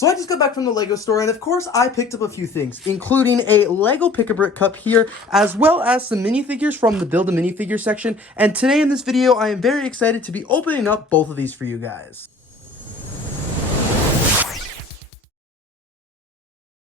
So I just got back from the Lego store, and of course I picked up a few things, including a Lego Pick-a-Brick cup here, as well as some minifigures from the Build a Minifigure section. And today in this video, I am very excited to be opening up both of these for you guys.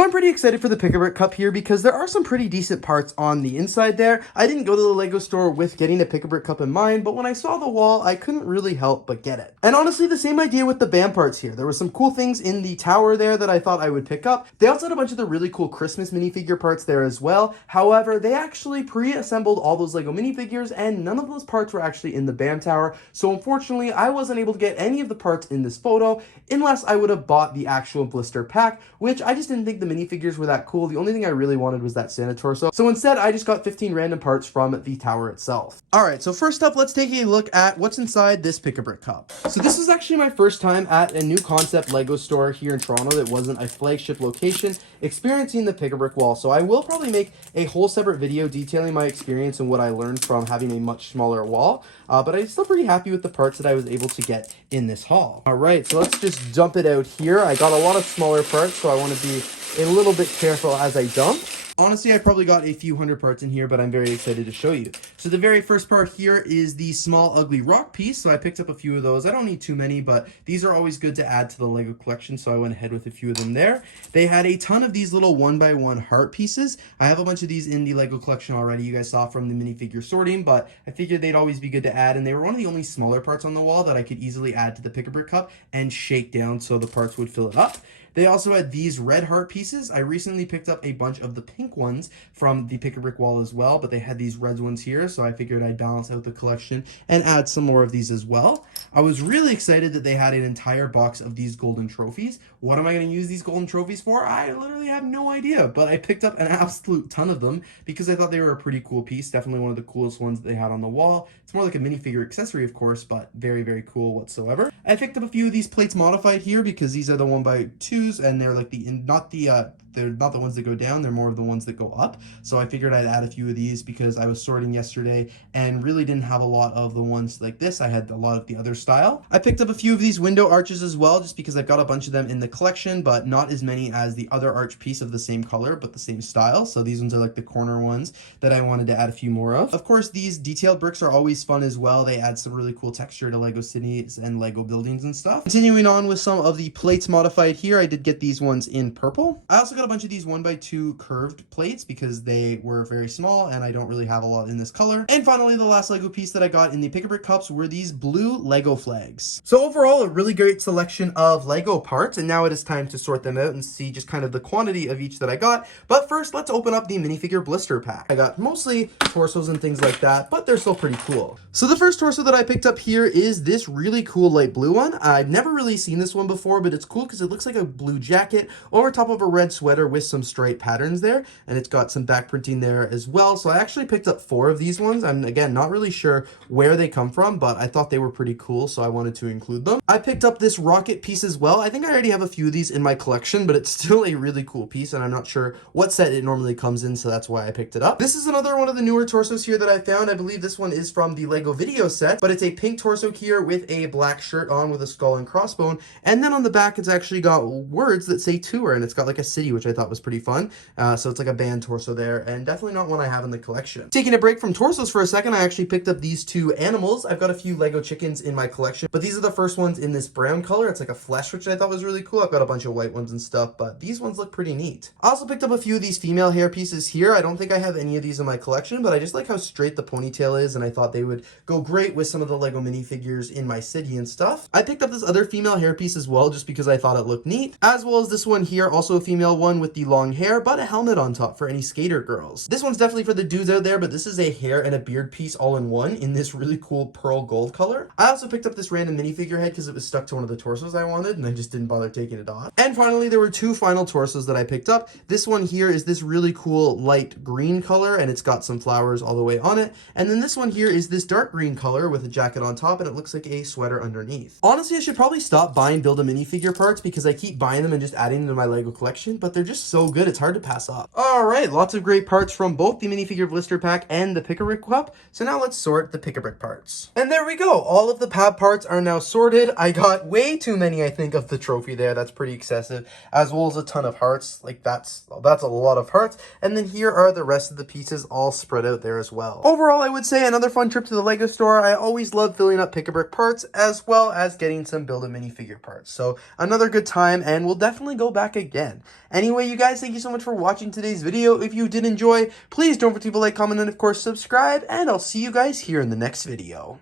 I'm pretty excited for the Pick-a-Brick cup here because there are some pretty decent parts on the inside there. I didn't go to the Lego store with getting a Pick-a-Brick cup in mind, but when I saw the wall, I couldn't really help but get it. And honestly, the same idea with the band parts here. There were some cool things in the tower there that I thought I would pick up. They also had a bunch of the really cool Christmas minifigure parts there as well. However, they actually pre-assembled all those Lego minifigures, and none of those parts were actually in the band tower. So unfortunately, I wasn't able to get any of the parts in this photo unless I would have bought the actual blister pack, which I just didn't think the minifigures were that cool. The only thing I really wanted was that Santa torso. So instead, I just got 15 random parts from the tower itself. Alright, so first up, let's take a look at what's inside this Pick-a-Brick cup. So this was actually my first time at a new concept Lego store here in Toronto that wasn't a flagship location, experiencing the Pick-a-Brick wall. So I will probably make a whole separate video detailing my experience and what I learned from having a much smaller wall. But I'm still pretty happy with the parts that I was able to get in this haul. Alright, so let's just dump it out here. I got a lot of smaller parts, so I want to be a little bit careful as I dump. Honestly, I probably got a few hundred parts in here, but I'm very excited to show you. So the very first part here is the small ugly rock piece. So I picked up a few of those. I don't need too many, but these are always good to add to the Lego collection. So I went ahead with a few of them there. They had a ton of these little 1x1 heart pieces. I have a bunch of these in the Lego collection already. You guys saw from the minifigure sorting, but I figured they'd always be good to add. And they were one of the only smaller parts on the wall that I could easily add to the Pick-a-Brick cup and shake down so the parts would fill it up. They also had these red heart pieces. I recently picked up a bunch of the pink ones from the Pick-a-Brick wall as well, but they had these red ones here, so I figured I'd balance out the collection and add some more of these as well. I was really excited that they had an entire box of these golden trophies. What am I going to use these golden trophies for? I literally have no idea, but I picked up an absolute ton of them because I thought they were a pretty cool piece. Definitely one of the coolest ones that they had on the wall. It's more like a minifigure accessory, of course, but very, very cool whatsoever. I picked up a few of these plates modified here because these are the 1x2s, and they're like they're not the ones that go down, they're more of the ones that go up. So I figured I'd add a few of these because I was sorting yesterday and really didn't have a lot of the ones like this. I had a lot of the other style. I picked up a few of these window arches as well, just because I've got a bunch of them in the collection, but not as many as the other arch piece of the same color, but the same style. So these ones are like the corner ones that I wanted to add a few more of. Of course, these detailed bricks are always fun as well. They add some really cool texture to Lego cities and Lego buildings and stuff. Continuing on with some of the plates modified here, I did get these ones in purple. I also got a bunch of these 1x2 curved plates because they were very small and I don't really have a lot in this color. And finally, the last Lego piece that I got in the Pick-a-Brick cups were these blue Lego flags. So overall, a really great selection of Lego parts, and now it is time to sort them out and see just kind of the quantity of each that I got. But first, let's open up the minifigure blister pack. I got mostly torsos and things like that, but they're still pretty cool. So the first torso that I picked up here is this really cool light blue one. I've never really seen this one before, but it's cool because it looks like a blue jacket over top of a red sweater with some stripe patterns there, and it's got some back printing there as well. So I actually picked up 4 of these ones. I'm again not really sure where they come from, but I thought they were pretty cool, so I wanted to include them. I picked up this rocket piece as well. I think I already have a few of these in my collection, but it's still a really cool piece, and I'm not sure what set it normally comes in, so that's why I picked it up. This is another one of the newer torsos here that I found. I believe this one is from the Lego video set, but it's a pink torso here with a black shirt on with a skull and crossbone, and then on the back it's actually got words that say tour, and it's got like a city, which I thought was pretty fun. So it's like a band torso there, and definitely not one I have in the collection. Taking a break from torsos for a second, I actually picked up these 2 animals. I've got a few Lego chickens in my collection, but these are the first ones in this brown color. It's like a flesh, which I thought was really cool. I've got a bunch of white ones and stuff, but these ones look pretty neat. I also picked up a few of these female hair pieces here. I don't think I have any of these in my collection, but I just like how straight the ponytail is, and I thought they would go great with some of the Lego minifigures in my city and stuff. I picked up this other female hair piece as well, just because I thought it looked neat, as well as this one here, also a female one with the long hair, but a helmet on top for any skater girls. This one's definitely for the dudes out there, but this is a hair and a beard piece all in one in this really cool pearl gold color. I also picked up this random minifigure head because it was stuck to one of the torsos I wanted, and I just didn't bother taking it off. And finally, there were 2 final torsos that I picked up. This one here is this really cool light green color, and it's got some flowers all the way on it. And then this one here is this dark green color with a jacket on top, and it looks like a sweater underneath. Honestly, I should probably stop buying Build a Minifigure parts because I keep buying them and just adding them to my Lego collection, but but they're just so good, it's hard to pass up. Alright, lots of great parts from both the minifigure blister pack and the Pick-a-Brick cup. So now let's sort the Pick-a-Brick parts. And there we go, all of the pad parts are now sorted. I got way too many, I think, of the trophy there. That's pretty excessive, as well as a ton of hearts. Like, that's a lot of hearts. And then here are the rest of the pieces all spread out there as well. Overall, I would say another fun trip to the Lego store. I always love filling up Pick-a-Brick parts, as well as getting some Build-A-Minifigure parts. So another good time, and we'll definitely go back again. Anyway, you guys, thank you so much for watching today's video. If you did enjoy, please don't forget to like, comment, and of course subscribe, and I'll see you guys here in the next video.